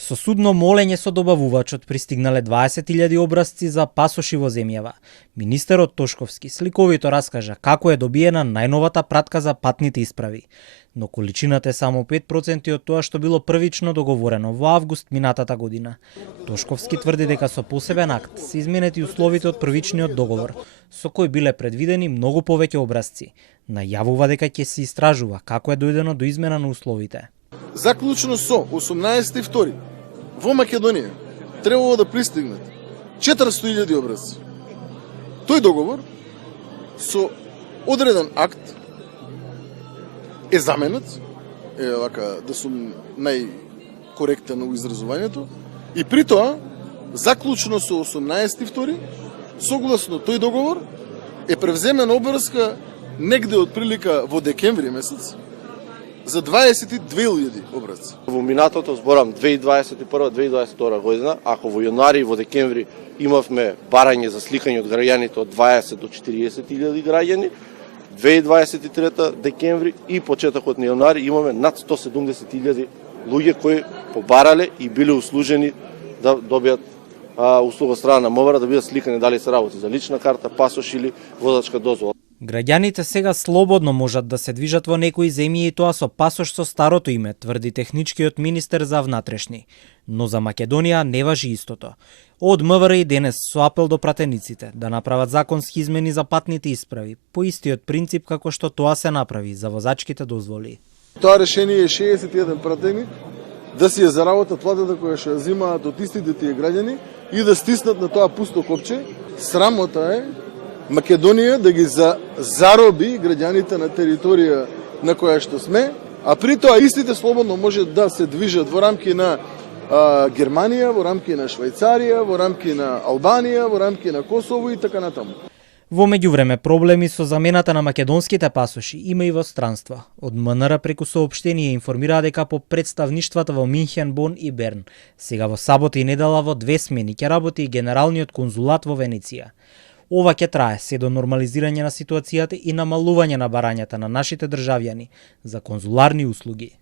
Со судно молење со добавувачот пристигнале 20.000 образци за пасоши во земјава. Министерот Тошковски сликовито раскажа како е добиена најновата пратка за патните исправи. Но количината е само 5% од тоа што било првично договорено во август минатата година. Тошковски тврди дека со посебен акт се изменети условите од првичниот договор, со кој биле предвидени многу повеќе образци. Најавува дека ќе се истражува како е дојдено до измена на условите. Заклучно со 18.2. во Македонија требало да пристигнат 400.000 образци. Тој договор со одреден акт е заменет, вака да сум најкоректен во изразувањето, и при тоа заклучно со 18.2. согласно тој договор е превземена обврска негде од прилика во декември месец за 22.000 образци. Во минатото, зборам 2021-2022 година, ако во јануари и во декември имавме барање за сликање од граѓаните од 20 до 40.000 граѓани, 2023 декември и почетокот на јануари имаме над 170.000 луѓе кои побарале и биле услужени да добијат услуга страна на МВР, да бидат сликани дали се работи за лична карта, пасош или возачка дозвола. Граѓаните сега слободно можат да се движат во некои земји и тоа со пасош со старото име, тврди техничкиот министер за внатрешни. Но за Македонија не важи истото. Од МВР и денес со апел до пратениците да направат законски измени за патните исправи, по истиот принцип како што тоа се направи за возачките дозволи. Тоа решение е 61 пратеник да си ја заработат платата која што ја земаат од истите тие граѓани и да стиснат на тоа пусто копче. Срамота е Македонија да ги зароби граѓаните на територија на која што сме, а при тоа истите слободно може да се движат во рамки на Германија, во рамки на Швајцарија, во рамки на Албанија, во рамки на Косово и така натаму. Во меѓувреме проблеми со замената на македонските пасоши има и во странства. Од МНР преку соопштение информира дека по представништвата во Минхен, Бон и Берн, сега во сабота и недела во 2 смени ќе работи и генералниот конзулат во Венеција. Ова ќе трае се до нормализирање на ситуацијата и намалување на барањата на нашите државјани за конзуларни услуги.